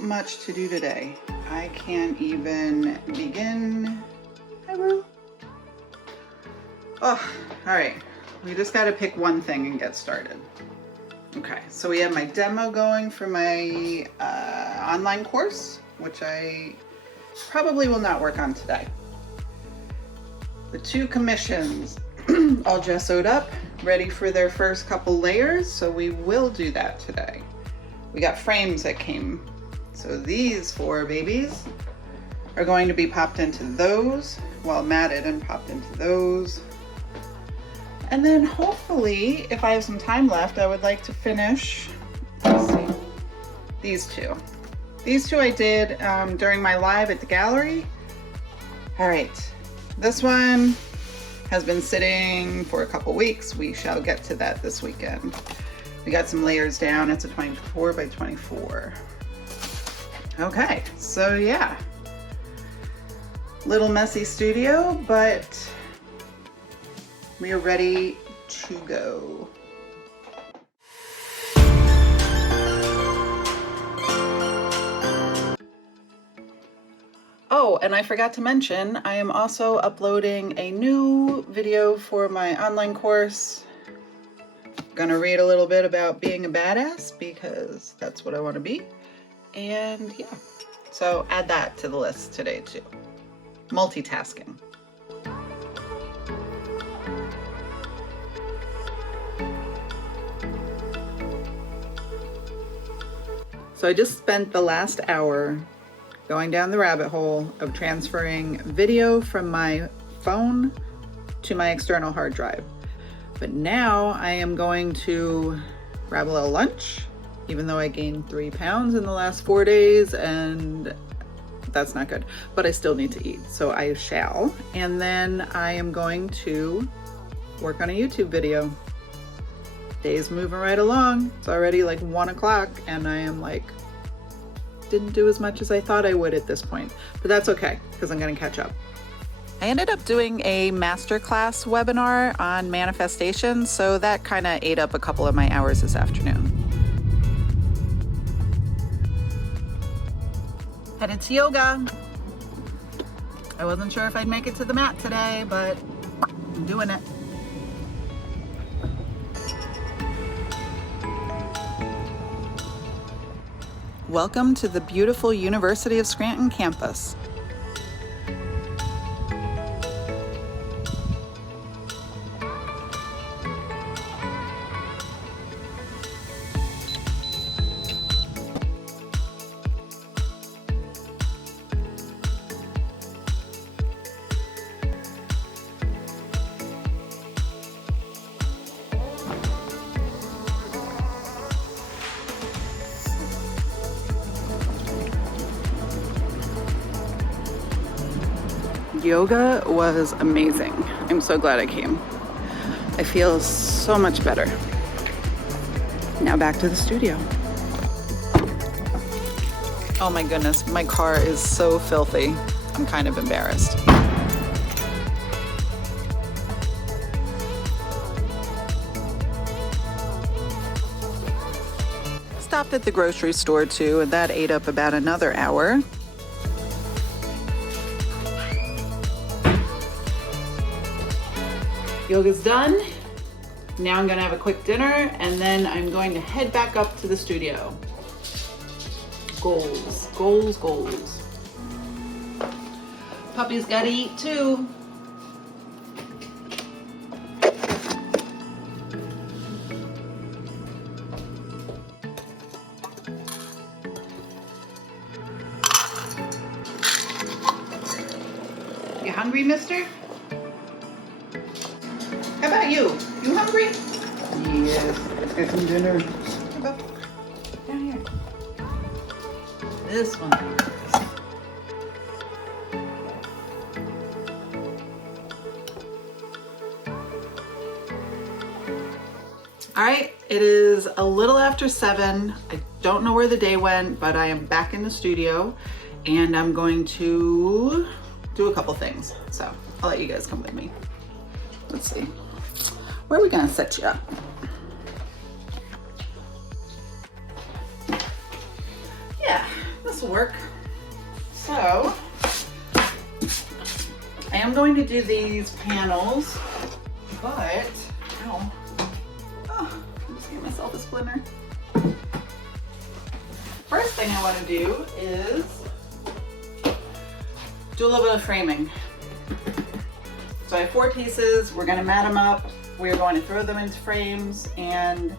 much to do today. I can't even begin. Hi, Rue. Oh, all right. We just got to pick one thing and get started. Okay, so we have my demo going for my online course, which I probably will not work on today. The two commissions all gessoed up, ready for their first couple layers, so we will do that today. We got frames that came, so these four babies are going to be popped into those, well, matted and popped into those. And then hopefully, if I have some time left, I would like to finish, let's see, these two. These two I did during my live at the gallery. All right, this one has been sitting for a couple weeks. We shall get to that this weekend. We got some layers down. It's a 24 by 24. Okay, so yeah. Little messy studio, but we are ready to go. Oh, and I forgot to mention, I am also uploading a new video for my online course. Gonna read a little bit about being a badass because that's what I want to be. And yeah, so add that to the list today too. Multitasking. So I just spent the last hour going down the rabbit hole of transferring video from my phone to my external hard drive. But now I am going to grab a little lunch, even though I gained 3 pounds in the last 4 days, and that's not good, but I still need to eat, so I shall. And then I am going to work on a YouTube video. Day's moving right along. It's already like 1 o'clock and I am like, didn't do as much as I thought I would at this point, but that's okay because I'm gonna catch up. I ended up doing a masterclass webinar on manifestation, so that kind of ate up a couple of my hours this afternoon. Headed to yoga. I wasn't sure if I'd make it to the mat today, but I'm doing it. Welcome to the beautiful University of Scranton campus. Yoga was amazing. I'm so glad I came. I feel so much better. Now back to the studio. Oh my goodness, my car is so filthy. I'm kind of embarrassed. Stopped at the grocery store too, and that ate up about another hour. Yoga's done. Now I'm gonna have a quick dinner and then I'm going to head back up to the studio. Goals, goals, goals. Puppy's gotta eat too. You hungry, mister? How about you? You hungry? Yes, let's get some dinner. How about down here? This one. All right, it is a little after 7. I don't know where the day went, but I am back in the studio and I'm going to do a couple things. So I'll let you guys come with me. Let's see. Where are we gonna set you up? Yeah, This will work. So I am going to do these panels, but ow. Oh, I just gave myself a splinter. First thing I want to do is do a little bit of framing. So I have 4 pieces. We're going to mat them up. We're going to throw them into frames, and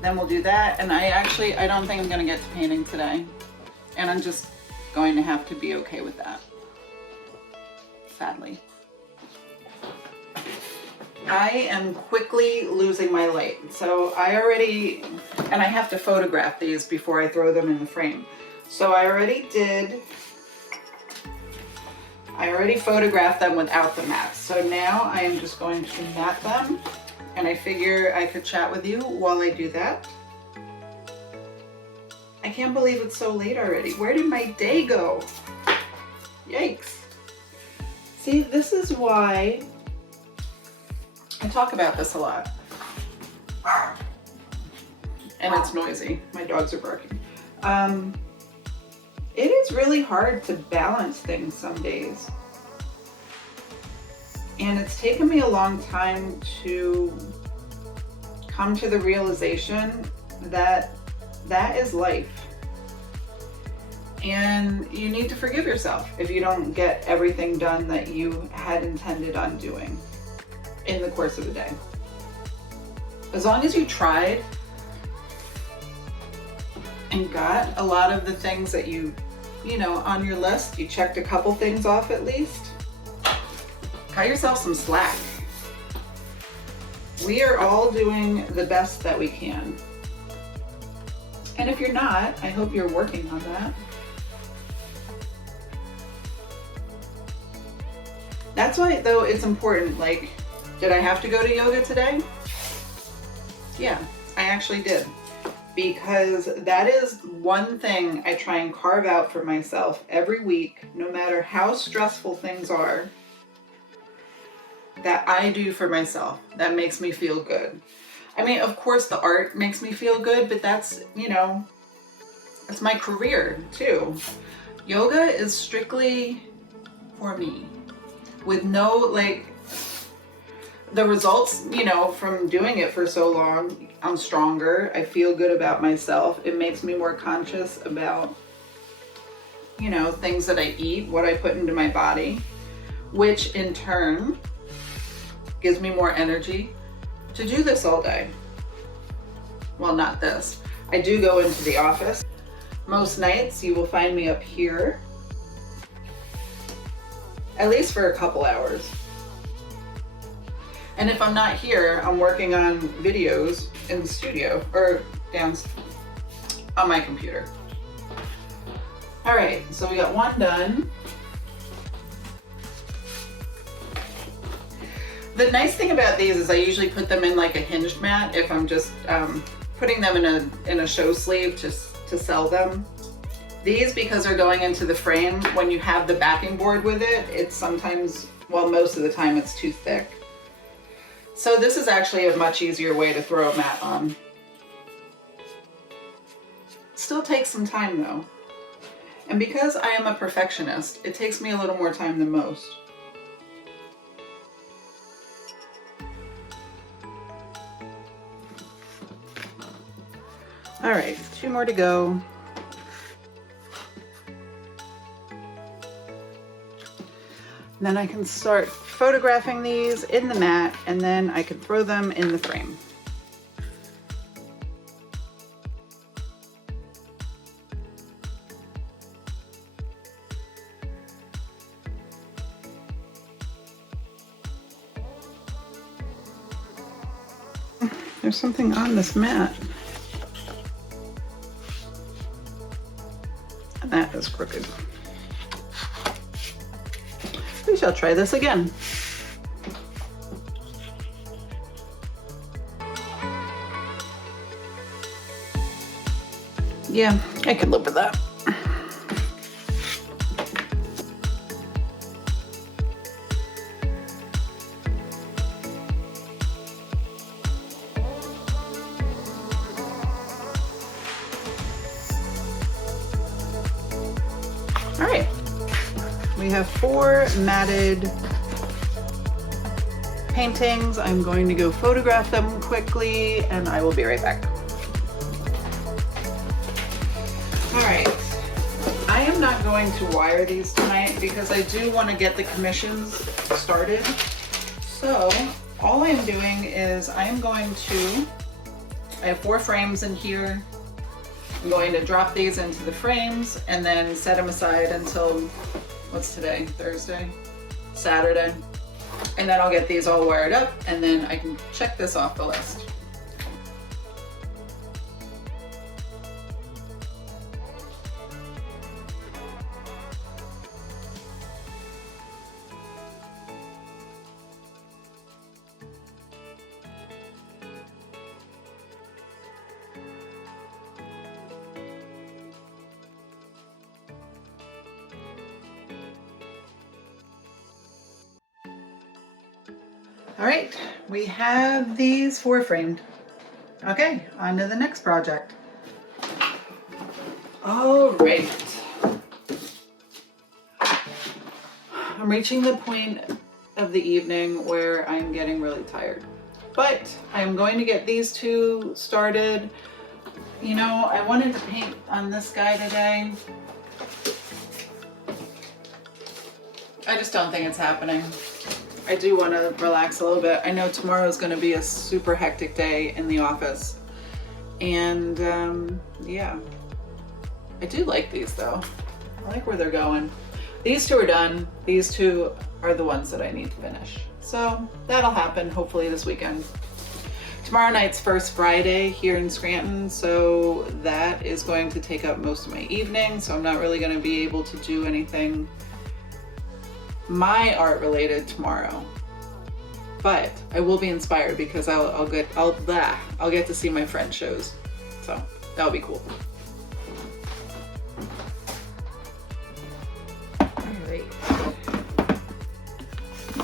then we'll do that. And I don't think I'm going to get to painting today. And I'm just going to have to be okay with that, sadly. I am quickly losing my light. So I have to photograph these before I throw them in the frame. So I already photographed them without the mats. So now I am just going to mat them, and I figure I could chat with you while I do that. I can't believe it's so late already. Where did my day go? Yikes. See, this is why I talk about this a lot. And it's noisy. My dogs are barking. It is really hard to balance things some days. And it's taken me a long time to come to the realization that that is life. And you need to forgive yourself if you don't get everything done that you had intended on doing in the course of the day. As long as you tried and got a lot of the things that you know, on your list, you checked a couple things off at least, cut yourself some slack. We are all doing the best that we can. And if you're not, I hope you're working on that. That's why, though, it's important. Like, did I have to go to yoga today? Yeah, I actually did. Because that is one thing I try and carve out for myself every week, no matter how stressful things are, that I do for myself. That makes me feel good. I mean, of course the art makes me feel good, but that's, you know, that's my career too. Yoga is strictly for me, with no, like, the results, you know, from doing it for so long. I'm stronger. I feel good about myself. It makes me more conscious about, you know, things that I eat, what I put into my body, which in turn gives me more energy to do this all day. Well, not this. I do go into the office. Most nights you will find me up here, at least for a couple hours. And if I'm not here, I'm working on videos in the studio or down on my computer. All right, so we got one done. The nice thing about these is I usually put them in like a hinged mat if I'm just putting them in a show sleeve to sell them. These, because they're going into the frame, when you have the backing board with it, it's sometimes, well, most of the time it's too thick. So this is actually a much easier way to throw a mat on. Still takes some time though. And because I am a perfectionist, it takes me a little more time than most. All right, 2 more to go. Then I can start photographing these in the mat, and then I can throw them in the frame. There's something on this mat. And that is crooked. We shall try this again. Yeah, I can live with that. We have 4 matted paintings. I'm going to go photograph them quickly and I will be right back. All right, I am not going to wire these tonight because I do want to get the commissions started. So all I'm doing is I have 4 frames in here. I'm going to drop these into the frames and then set them aside until, what's today? Thursday? Saturday. And then I'll get these all wired up and then I can check this off the list. All right, we have these 4 framed. Okay, on to the next project. All right. I'm reaching the point of the evening where I'm getting really tired, but I'm going to get these 2 started. You know, I wanted to paint on this guy today. I just don't think it's happening. I do want to relax a little bit. I know tomorrow is going to be a super hectic day in the office. And yeah, I do like these though. I like where they're going. These 2 are done. These 2 are the ones that I need to finish. So that'll happen hopefully this weekend. Tomorrow night's First Friday here in Scranton, so that is going to take up most of my evening. So I'm not really going to be able to do anything my art related tomorrow, but I will be inspired because I'll get to see my friend shows, so that'll be cool. All right,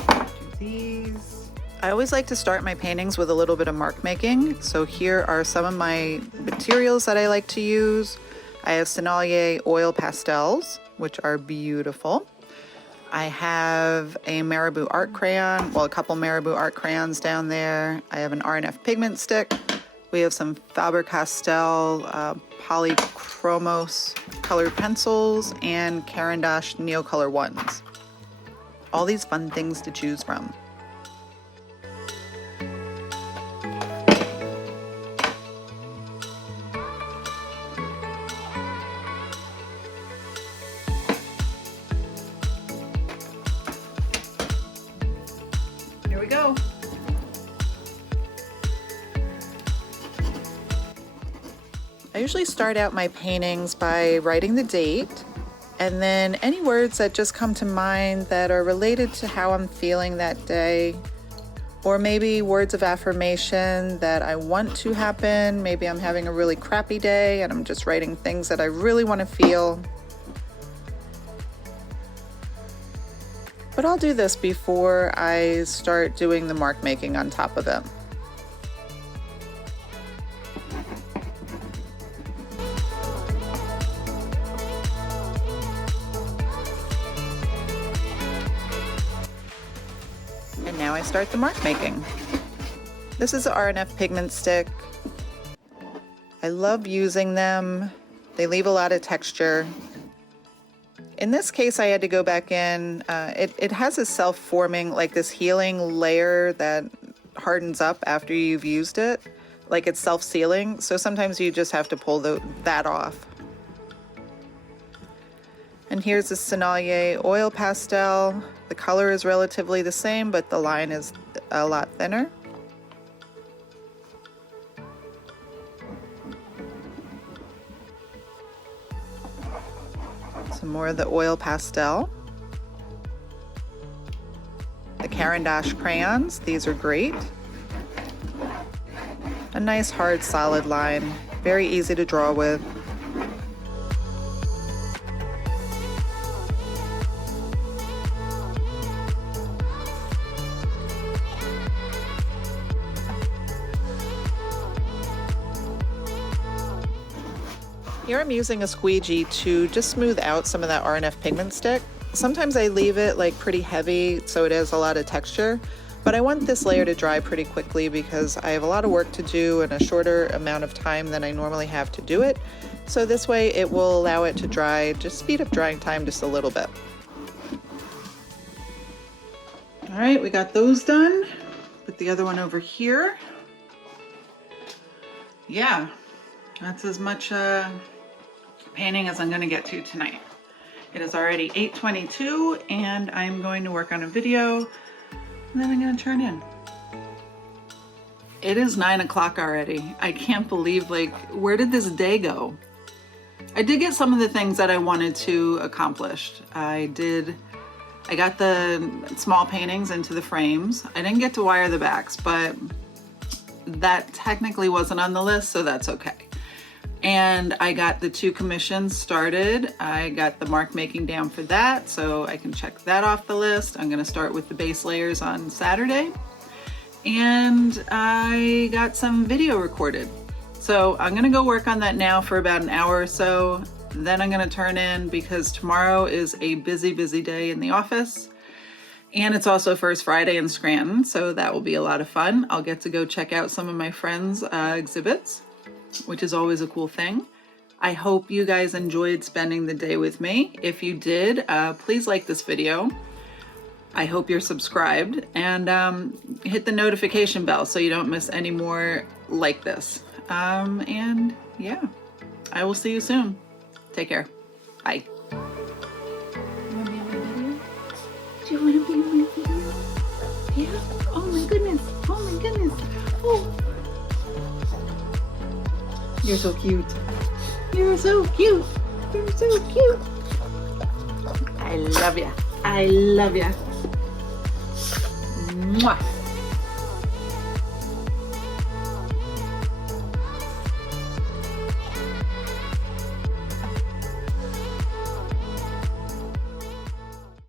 do these. I always like to start my paintings with a little bit of mark making, so here are some of my materials that I like to use. I have Sennelier oil pastels, which are beautiful. I have a Marabou art crayon, well, a couple Marabou art crayons down there. I have an RNF pigment stick. We have some Faber-Castell polychromos colored pencils and Caran d'Ache Neocolor ones. All these fun things to choose from. Go. I usually start out my paintings by writing the date and then any words that just come to mind that are related to how I'm feeling that day, or maybe words of affirmation that I want to happen. Maybe I'm having a really crappy day and I'm just writing things that I really want to feel. But I'll do this before I start doing the mark making on top of them. And now I start the mark making. This is an RNF pigment stick. I love using them. They leave a lot of texture. In this case, I had to go back in. It has a self-forming, like this healing layer that hardens up after you've used it. Like it's self-sealing. So sometimes you just have to pull that off. And here's the Sennelier oil pastel. The color is relatively the same, but the line is a lot thinner. Some more of the oil pastel. The Caran d'Ache crayons, these are great. A nice hard solid line, very easy to draw with. Here I'm using a squeegee to just smooth out some of that RNF pigment stick. sometimes I leave it like pretty heavy so it has a lot of texture, but I want this layer to dry pretty quickly because I have a lot of work to do in a shorter amount of time than I normally have to do it. So this way it will allow it to dry, just speed up drying time just a little bit. All right, we got those done. Put the other one over here. Yeah, that's as much painting as I'm gonna get to tonight. It is already 8:22 and I'm going to work on a video and then I'm gonna turn in. It is 9 o'clock already. I can't believe, like, where did this day go? I did get some of the things that I wanted to accomplish. I got the small paintings into the frames. I didn't get to wire the backs, but that technically wasn't on the list, so that's okay. And I got the 2 commissions started. I got the mark making down for that, so I can check that off the list. I'm gonna start with the base layers on Saturday. And I got some video recorded. So I'm gonna go work on that now for about an hour or so. Then I'm gonna turn in because tomorrow is a busy, busy day in the office. And it's also First Friday in Scranton, so that will be a lot of fun. I'll get to go check out some of my friends' exhibits, which is always a cool thing. I hope you guys enjoyed spending the day with me. If you did, please like this video. I hope you're subscribed and hit the notification bell so you don't miss any more like this. And yeah, I will see you soon. Take care. Bye. Do you want to be in my video? Yeah? Oh my goodness. Oh my goodness. Oh. You're so cute. You're so cute. You're so cute. I love ya. I love ya. Mwah.